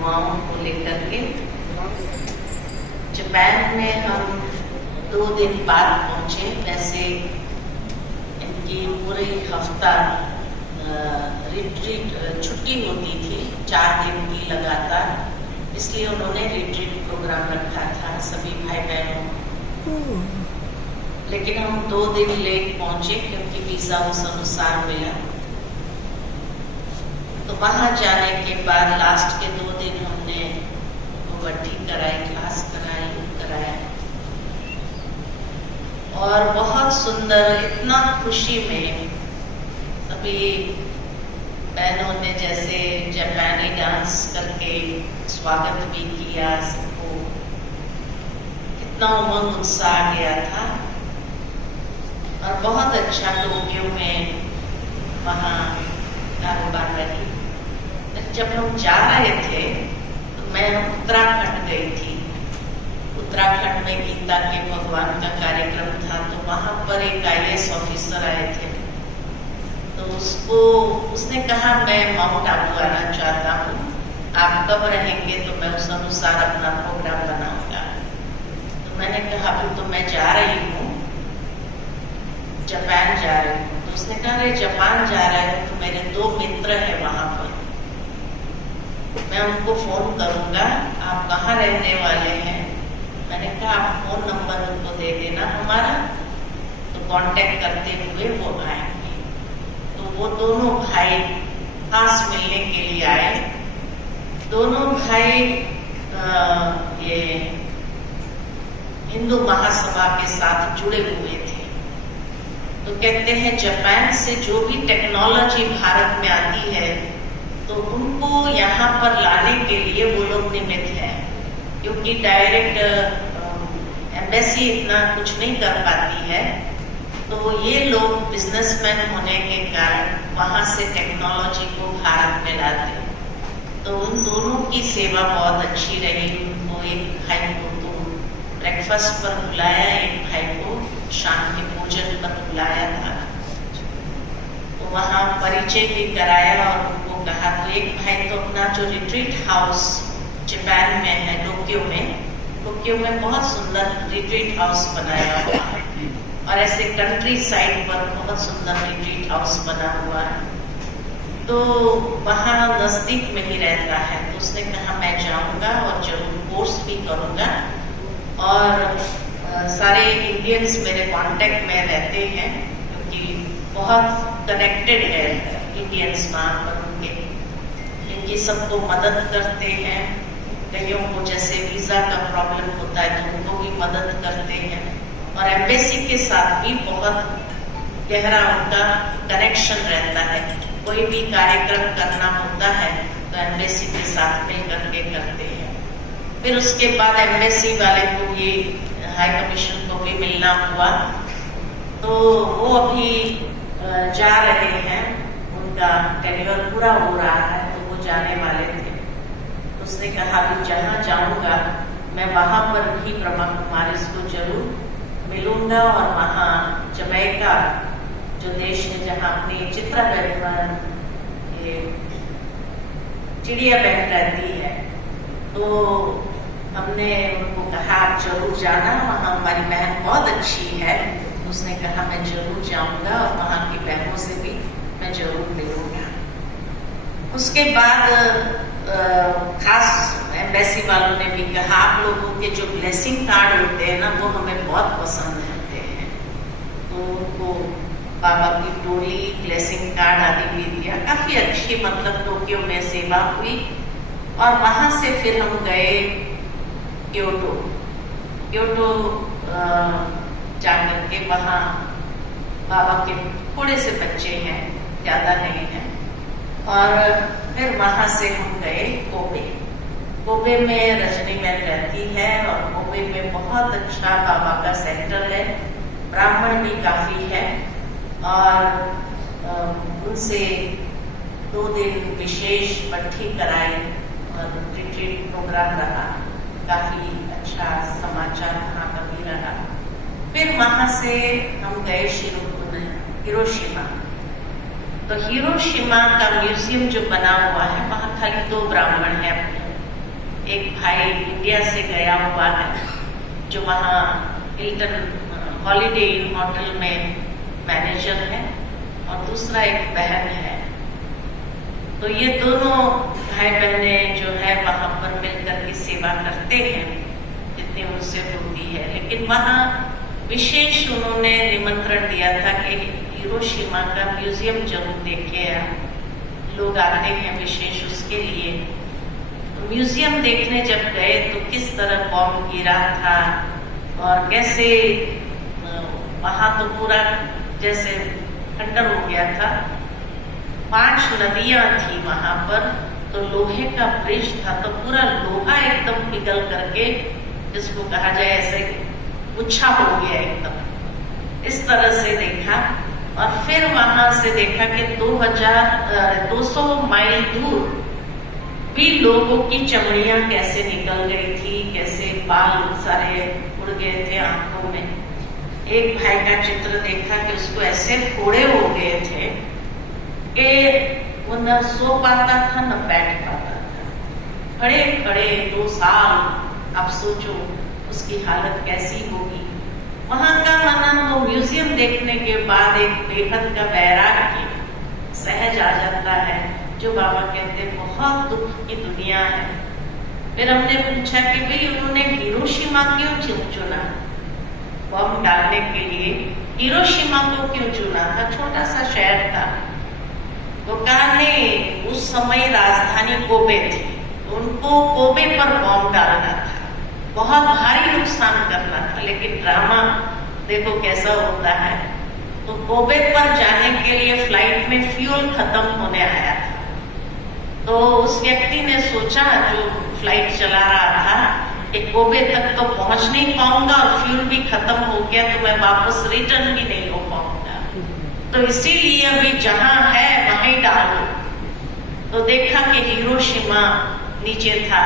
दुआओं को लेकर के। जापान में हम 2 दिन बाद पहुंचे। वैसे इनकी पूरे हफ्ता रिट्रीट छुट्टी होती थी 4 दिन की लगातार, इसलिए उन्होंने रिट्रीट प्रोग्राम रखा था सभी भाई बहनों। लेकिन हम 2 दिन लेट पहुंचे क्योंकि वीजा उस अनुसार मिला। तो वहां जाने के बाद लास्ट के 2 दिन हमने भट्टी कराई, क्लास कराया और बहुत सुंदर, इतना खुशी में सभी बहनों ने जैसे जापानी डांस करके स्वागत भी किया सबको। इतना उमंग उत्साह आ गया था और बहुत अच्छा टोक्यो में वहाँ कारोबार रही। जब हम जा रहे थे तो मैं उत्तराखंड गई थी। उत्तराखंड में गीता के भगवान का कार्यक्रम था, तो वहां पर एक IAS ऑफिसर आए थे। तो उसने कहा मैं माउंट आबू आना चाहता हूँ, आप कब रहेंगे? तो मैं उस अनुसार अपना प्रोग्राम बनाऊंगा। तो मैंने कहा अभी तो मैं जा रही हूँ, जापान जा रही हूँ। तो उसने कहा अरे जापान जा रहे हो तो मेरे 2 मित्र हैं वहां पर, मैं उनको फोन करूंगा, आप कहाँ रहने वाले हैं? मैंने कहा आप फोन नंबर उनको दे देना हमारा, तो कांटेक्ट करते हुए वो आएंगे। तो वो दोनों भाई खास मिलने के लिए आए। दोनों भाई ये हिंदू महासभा के साथ जुड़े हुए थे। तो कहते हैं जापान से जो भी टेक्नोलॉजी भारत में आती है तो उनको यहाँ पर लाने के लिए वो लोग निमित्त हैं, क्योंकि डायरेक्ट एम्बेसी इतना कुछ नहीं कर पाती है। तो ये लोग बिजनेसमैन होने के कारण वहाँ से टेक्नोलॉजी को भारत में लाते। तो उन दोनों की सेवा बहुत अच्छी रही। उनको एक भाई को तो ब्रेकफास्ट पर बुलाया, एक भाई को शाम के भोजन पर बुलाया था। तो वहाँ परिचय भी कराया और उनको कहा। तो एक भाई तो अपना जो रिट्रीट हाउस जापान में है, टोक्यो में बहुत सुंदर रिट्रीट हाउस बनाया हुआ है और ऐसे कंट्री साइड पर बहुत सुंदर रिट्रीट हाउस बना हुआ है। तो वहाँ नजदीक में ही रहता है। तो उसने कहा मैं जाऊंगा और जरूर कोर्स भी करूंगा। और सारे इंडियंस मेरे कांटेक्ट में रहते हैं क्योंकि बहुत कनेक्टेड है इंडियंस वहाँ पर उनके, क्योंकि सबको मदद करते हैं। कईयों को जैसे वीजा का प्रॉब्लम होता है तो उनको भी मदद करते हैं। और एम्बेसी के साथ भी बहुत गहरा उनका कनेक्शन रहता है। कोई भी कार्यक्रम करना होता है तो एम्बेसी के साथ मिल करके करते हैं। फिर उसके बाद एम्बेसी वाले को भी, हाई कमीशन को भी मिलना हुआ। तो वो अभी जा रहे हैं, उनका टेन्योर पूरा हो रहा है, तो वो जाने वाले थे। उसने कहा अभी जहाँ जाऊंगा मैं वहां पर भी ब्रह्मा कुमारी को जरूर मिलूंगा। और वहाँ जमैका जो देश है जहाँ अपनी चित्रा बहन, ये चिड़िया बहन रहती है, तो हमने उनको कहा आप जरूर जाना, वहाँ हमारी बहन बहुत अच्छी है। उसने कहा मैं जरूर जाऊंगा और वहाँ की बहनों से भी मैं जरूर मिलूंगा। उसके बाद खास एम्बेसी वालों ने भी कहा आप लोगों के जो ब्लेसिंग कार्ड होते हैं ना वो हमें बहुत पसंद होते हैं। तो उनको बाबा की टोली, ब्लेसिंग कार्ड आदि भी दिया। काफी अच्छी मतलब टोक्यो में सेवा हुई। और वहां से फिर हम गए क्योटो जाकर के वहाँ बाबा के थोड़े से बच्चे हैं, ज्यादा नहीं है। और फिर वहां से हम गए कोबे में रजनी बहन रहती है और कोबे में बहुत अच्छा बाबा का सेंटर है, ब्राह्मण भी काफी है। और उनसे 2 दिन विशेष भट्टी कराई और रिट्रीट प्रोग्राम रहा। काफी अच्छा समाचार वहाँ का भी रहा। फिर वहां से हम गए हिरोशिमा। तो हिरोशिमा का म्यूजियम जो बना हुआ है वहाँ खाली 2 ब्राह्मण हैं एक भाई इंडिया से गया हुआ है जो वहाँ हिल्टन हॉलिडे इन होटल में मैनेजर है, और दूसरा एक बहन है। तो ये दोनों भाई बहने जो है वहाँ पर मिलकर के सेवा करते हैं जितनी उनसे होती है। लेकिन वहाँ विशेष उन्होंने निमंत्रण दिया था कि हिरोशिमा का म्यूजियम जरूर देखे। लोग आते हैं विशेष उसके लिए। तो म्यूजियम देखने जब गए तो किस तरह बॉम्ब गिरा था और कैसे वहाँ तो पूरा जैसे खंडर हो गया था। 5 नदियां थी वहां पर, तो लोहे का ब्रिज था, तो पूरा लोहा एकदम पिघल करके, जिसको कहा जाए ऐसे गुच्छा हो गया एकदम। इस तरह से देखा, और फिर वहां से देखा कि 200 माइल दूर भी लोगों की चमड़ियां कैसे निकल गई थी, कैसे बाल सारे उड़ गए थे आंखों में। एक भाई का चित्र देखा कि उसको ऐसे फोड़े हो गए थे कि वो न सो पाता था न बैठ पाता था। खड़े खड़े 2 साल, आप सोचो उसकी हालत कैसी होगी। वहां का माना वो म्यूजियम देखने के बाद एक बेहद का वैराग्य सहज आ जाता है, जो बाबा कहते हैं बहुत दुख की दुनिया है। फिर हमने पूछा कि भाई उन्होंने हिरोशिमा क्यों चुना बम डालने के लिए, हिरोशिमा को क्यों चुना था, छोटा सा शहर था। तो कहा नहीं, उस समय राजधानी कोबे थी, तो उनको कोबे पर बम डालना था, बहुत भारी नुकसान करना था। लेकिन ड्रामा देखो कैसा होता है। तो कोबे पर जाने के लिए फ्लाइट में फ्यूल खत्म होने आया था। तो उस व्यक्ति ने सोचा, जो फ्लाइट चला रहा था, कि कोबे तक तो पहुंच नहीं पाऊंगा और फ्यूल भी खत्म हो गया तो मैं वापस रिटर्न भी नहीं हो पाऊंगा, तो इसीलिए अभी जहां है वहीं डालो। तो देखा कि हिरोशिमा नीचे था,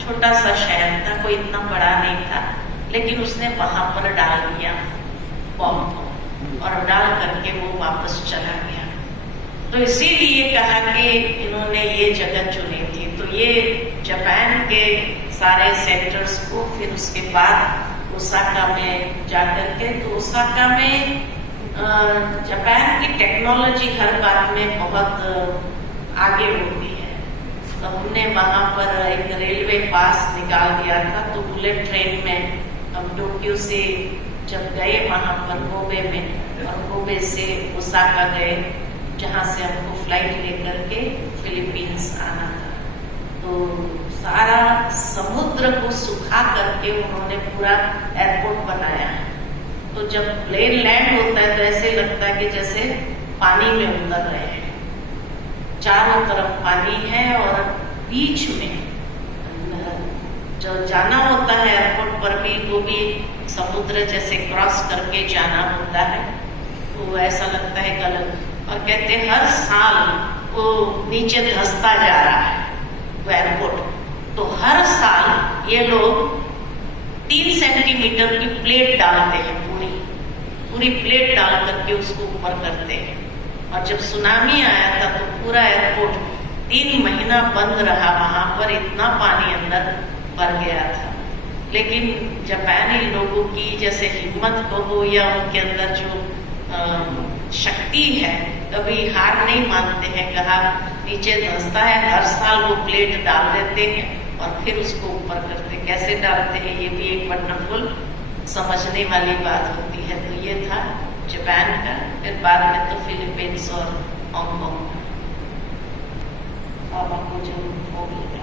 छोटा सा शहर था, कोई इतना बड़ा नहीं था, लेकिन उसने वहां पर डाल दिया बम को, और डाल करके वो वापस चला गया। तो इसीलिए कहा कि इन्होंने ये जगह चुनी थी। तो ये जापान के सारे सेक्टर्स को, फिर उसके बाद ओसाका में जाकर के, तो ओसाका में जापान की टेक्नोलॉजी हर बात में बहुत आगे होती है। तो हमने वहाँ पर एक रेलवे पास निकाल दिया था, तो बुलेट ट्रेन में हम टोक्यो से जब गए वहाँ पर कोबे में, और कोबे से ओसाका गए, जहाँ से हमको फ्लाइट लेकर के फिलीपींस आना था। तो सारा समुद्र को सुखा करके उन्होंने पूरा एयरपोर्ट बनाया है। तो जब प्लेन लैंड होता है तो ऐसे लगता है कि जैसे पानी में उतर रहे हैं। चारों तरफ पानी है और बीच में जो जाना होता है एयरपोर्ट पर भी, वो भी समुद्र जैसे क्रॉस करके जाना होता है। तो ऐसा लगता है गलत, और कहते हैं हर साल वो नीचे धंसता जा रहा है वो एयरपोर्ट। तो हर साल ये लोग 3 सेंटीमीटर की प्लेट डालते हैं, पूरी प्लेट डाल करके उसको ऊपर करते हैं। और जब सुनामी आया था तो पूरा एयरपोर्ट 3 महीना बंद रहा, वहां पर इतना पानी अंदर भर गया था। लेकिन जापानी लोगों की जैसे हिम्मत कहो या उनके अंदर जो शक्ति है, कभी हार नहीं मानते हैं। कहा नीचे धंसता है, हर साल वो प्लेट डाल देते हैं और फिर उसको ऊपर करते। कैसे डालते हैं ये भी एक वंडरफुल समझने वाली बात होती है। तो ये था जापान का, फिर बाद में तो फिलीपींस और हांगकांग का। अब आपको जो हो गया